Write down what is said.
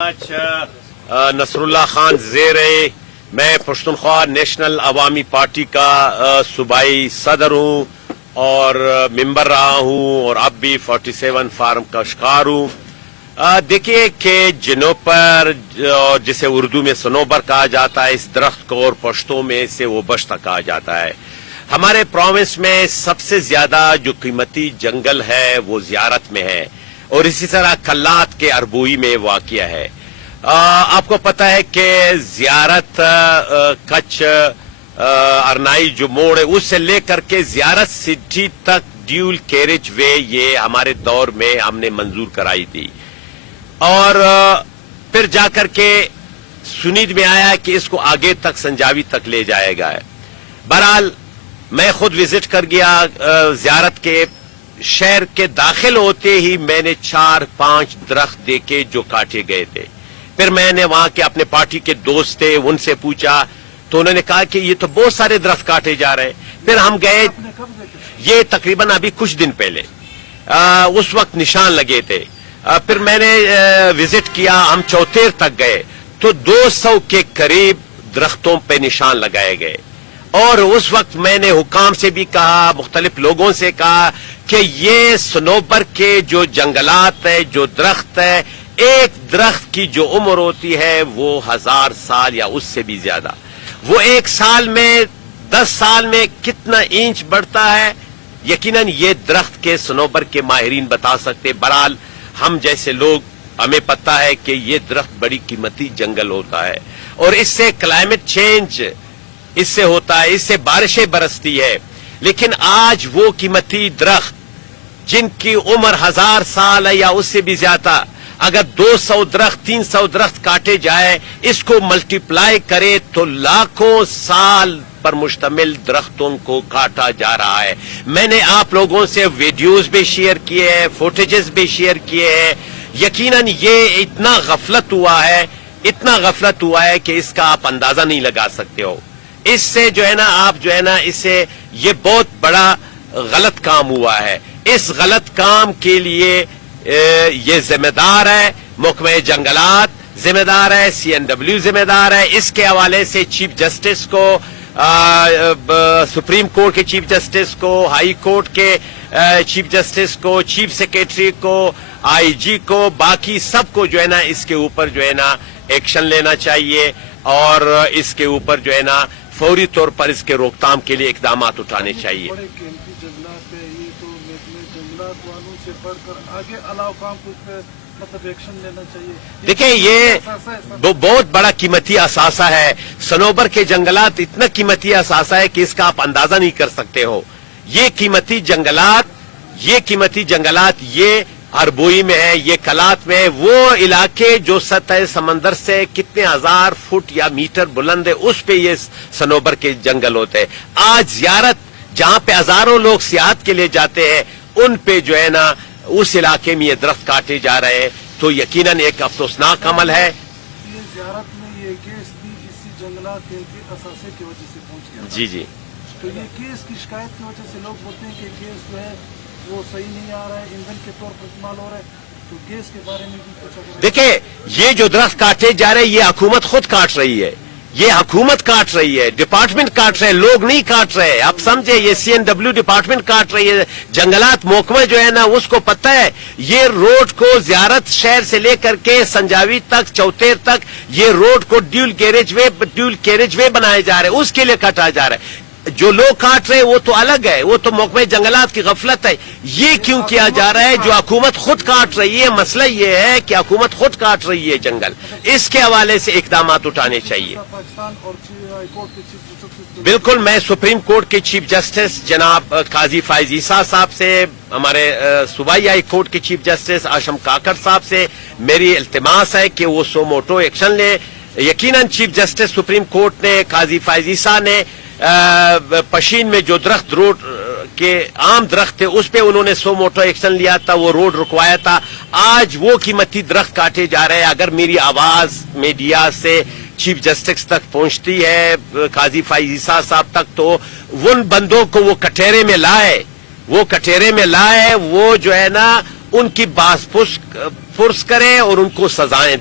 Nasrallah Khan ज़ेर मैं Pashtunkhwa national अवामी party का सूबाई सदर हूँ और मेंबर रहा हूँ और अब भी 47 फार्म का शिकार हूँ। देखिए कि जिनोपर जिसे उर्दू में सनोबर कहा जाता है, इस दरख्त को और पश्तो में इसे ओबश्ता कहा जाता है। हमारे प्रोविंस में सबसे ज्यादा जो कीमती जंगल है वो जियारत में है और इसी तरह कल्लात के अरबोई में वाक़िया है। आपको पता है कि जियारत कच्छ अरनाई जो मोड़ है उससे लेकर के जियारत सिटी तक ड्यूल कैरेज वे ये हमारे दौर में हमने मंजूर कराई थी और फिर जाकर के सुनीद में आया कि इसको आगे तक संजावी तक ले जाएगा। बहरहाल मैं खुद विजिट कर गया। जियारत के शहर के दाखिल होते ही मैंने 4-5 दरख्त देखे जो काटे गए थे। फिर मैंने वहां के अपने पार्टी के दोस्त थे, उनसे पूछा तो उन्होंने कहा कि ये तो बहुत सारे दरख्त काटे जा रहे हैं। फिर हम गए, ये तकरीबन अभी कुछ दिन पहले उस वक्त निशान लगे थे। फिर मैंने विजिट किया, हम चौथेर तक गए तो 200 के करीब दरख्तों पे निशान लगाए गए और उस वक्त मैंने हुकाम से भी कहा, मुख्तलिफ लोगों से कहा कि ये सनोबर के जो जंगलात है, जो दरख्त है, एक दरख्त की जो उम्र होती है वो 1000 साल या उससे भी ज्यादा। वो एक साल में 10 साल में कितना इंच बढ़ता है यकीनन ये दरख्त के सनोबर के माहिरीन बता सकते। बहरहाल हम जैसे लोग हमें पता है कि ये दरख्त बड़ी कीमती जंगल होता है और इससे क्लाइमेट चेंज इससे होता है, इससे बारिशें बरसती है। लेकिन आज वो कीमती दरख्त जिनकी उम्र 1000 साल है या उससे भी ज्यादा, अगर 200 दरख्त 300 दरख्त काटे जाए, इसको मल्टीप्लाई करे तो लाखों साल पर मुश्तमिल दरख्तों को काटा जा रहा है। मैंने आप लोगों से वीडियोस भी शेयर किए हैं, फुटेजेस भी शेयर किए हैं। यकीनन ये इतना गफलत हुआ है कि इसका आप अंदाजा नहीं लगा सकते हो। इससे जो है ना आप जो है ना इससे ये बहुत बड़ा गलत काम हुआ है। इस गलत काम के लिए ये जिम्मेदार है महकमा जंगलात, जिम्मेदार है CNW, जिम्मेदार है। इसके हवाले से चीफ जस्टिस को, सुप्रीम कोर्ट के चीफ जस्टिस को, हाई कोर्ट के चीफ जस्टिस को, चीफ सेक्रेटरी को, IG को, बाकी सबको जो है ना इसके ऊपर जो है ना एक्शन लेना चाहिए और इसके ऊपर जो है ना फौरी तौर पर इसके रोकथाम के लिए इकदाम उठाने चाहिए। आगे अलावा काम मतलब एक्शन लेना चाहिए। देखिए ये बहुत बड़ा कीमती असासा है। सनोबर के जंगलात इतना कीमती असासा है कि इसका आप अंदाजा नहीं कर सकते हो। ये कीमती जंगलात ये अरबोई में है, ये कलात में है। वो इलाके जो सतह समंदर से कितने 1000 फुट या मीटर बुलंद है उस पे ये सनोबर के जंगल होते हैं। आज जियारत जहां पे हजारों लोग सियाहत के लिए जाते हैं उन पे जो है ना उस इलाके में ये दरख्त काटे जा रहे हैं, तो यकीनन एक अफसोसनाक अमल है। ये ज़ियारत में ये केस भी इसी जंगलात के असासे की वजह से पहुंच गया। जी जी। तो ये केस की शिकायत की वजह से लोग बोलते हैं कि केस जो है वो सही नहीं आ रहा है, ईंधन के तौर पर इस्तेमाल हो रहा है। तो गैस के बारे में भी कुछ देखिए, ये जो दरख्त काटे जा रहे हैं ये हुकूमत खुद काट रही है, ये हुकूमत काट रही है, डिपार्टमेंट काट रहे हैं, लोग नहीं काट रहे हैं। आप समझे, ये CNW डिपार्टमेंट काट रही है। जंगलात महकमा जो है ना उसको पता है ये रोड को जियारत शहर से लेकर के संजावी तक, चौथेर तक ये रोड को ड्यूल कैरेज वे बनाए जा रहे हैं, उसके लिए काटा जा रहा है। जो लोग काट रहे हैं वो तो अलग है, वो तो महकमा जंगलात की गफलत है। ये क्यों किया जा रहा है जो हुकूमत खुद काट रही है? मसला ये है कि हुकूमत खुद काट रही है जंगल, इसके हवाले से इकदाम उठाने चाहिए। बिल्कुल, मैं सुप्रीम कोर्ट के चीफ जस्टिस जनाब काजी फाइज ईसा साहब से, हमारे सूबाई हाई कोर्ट के चीफ जस्टिस आशम काकड़ साहब से मेरी इल्तिमास है कि वो सो मोटो एक्शन ले। यकीनन चीफ जस्टिस सुप्रीम कोर्ट ने, काजी फाइज ईसा ने पशीन में जो दरख्त रोड के आम दरख्त थे उस पे उन्होंने सो मोटो एक्शन लिया था, वो रोड रुकवाया था। आज वो कीमती दरख्त काटे जा रहे हैं। अगर मेरी आवाज मीडिया से चीफ जस्टिस तक पहुंचती है, काजी फाइज ईसा साहब तक, तो उन बंदों को वो कटहरे में लाए, वो जो है ना उनकी बास पुर्स करें और उनको सजाएं